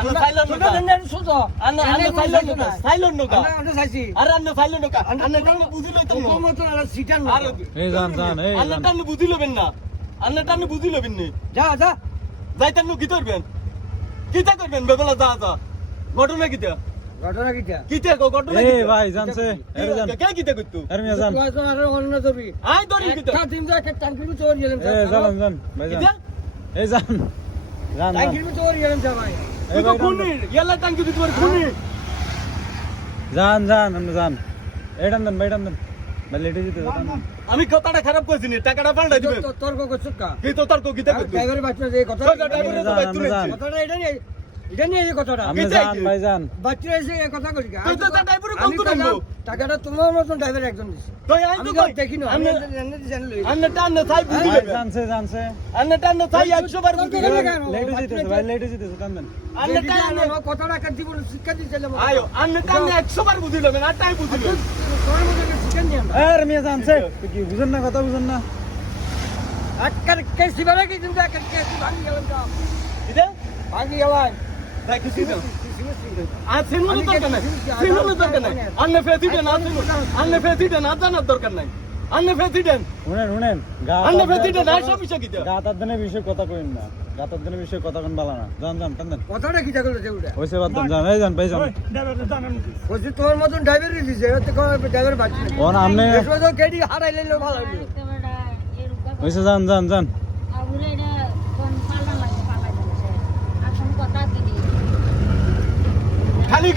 আন্না সাইলন ছোট দেন সুতো আন্না সাইলন নকা আমরা চাইছি আরে আন্না সাইলন নকা আন্না টানে বুঝিলই তো তোর মতো আর সিটার না আরে এই যান এই আন্না যান টানে বুঝিলবেন না আন্না টানে বুঝিলবেন নি যা যা যাইতেন কি করবেন কিতা করবেন বেবলা যা যা ঘটনা কিতা ঘটনা কিটা কিতা ঘটনা এই কিতা ভাই জানছে এর যান কে কিতা করতো এর মিয়া যান তুই তো আর অন্য ধরবি আই ধরি কিতা একটা দিন যা একটা টাঙ্কির চোর গেলাম এই যান ভাই যান কিতা এই যান যান টাঙ্কির চোর গেলাম যা ভাই তুই তো খুনি ইয়ালা টাঙ্কি তুই তোর খুনি যান আমরা যান এডান দেন ভাই লেটে যেতে যান আমি কথাটা খারাপ কইছি নি টাকাটা পাল্টাই দিবেন তর্ক করছিস কা কি তো তার কিতা করতো ড্রাইভারের বাচ্চা যে কথা ড্রাইভারের তো বাইক তুলে কথাটা এটা নিয়ে এই কথাটা আপনি যান ভাই যান বাচ্চারা এসে এই কথা করি তুই তো তার ড্রাইভারের কম তো দেবো টাকাটা তোমার মতন ড্রাইভার একজন দিছে তুই আই আমি তো তো দেখি না আমি জানি আন্না টান্না থাই বুঝি ভাই লবে জানছে আন্না টান্না থাই 100 বার বুঝি লবে লেটে যেতেছে টান দেন আন্না টান্না কথাটা কাট জীবন শিক্ষা দিছিলাম আয়ো আন্না টান্না 100 বার বুঝি লবে না টাই বুঝি লবে তোর মতন শিক্ষা নিয়ে আমরা আর মিয়া জানছে তুই কি বুঝেন না কথা বুঝেন না আজকাল কেসি বারে কি তুমি আজকাল কেসি ভাঙি গেলাম তো ইদা ভাঙি গেলাম তাই কিছু না আর সিনুন দরকার নাই সিনুন দরকার নাই আন্না ফেসিডেন্ট না সিনুন আন্না ফেসিডেন্ট না জানার দরকার নাই আন্না ফেসিডেন্ট শুনেন আন্না ফেসিডেন্ট না সব বিষয় কিতা গাতার দিনের বিষয়ে কথা কইন না গাতার দিনের বিষয়ে কথা কোন বালা না যান টান দেন কথাটা কি থাকলো যেগুলা হইছে বাদ দেন যান এই যান ভাই যান বলছি তোর মতন ড্রাইভার দিছে হতে কোন ড্রাইভার বাচ্চা কোন আমনে এসো তো কেডি হারাইলে ভালো হইলো হইছে যান খালি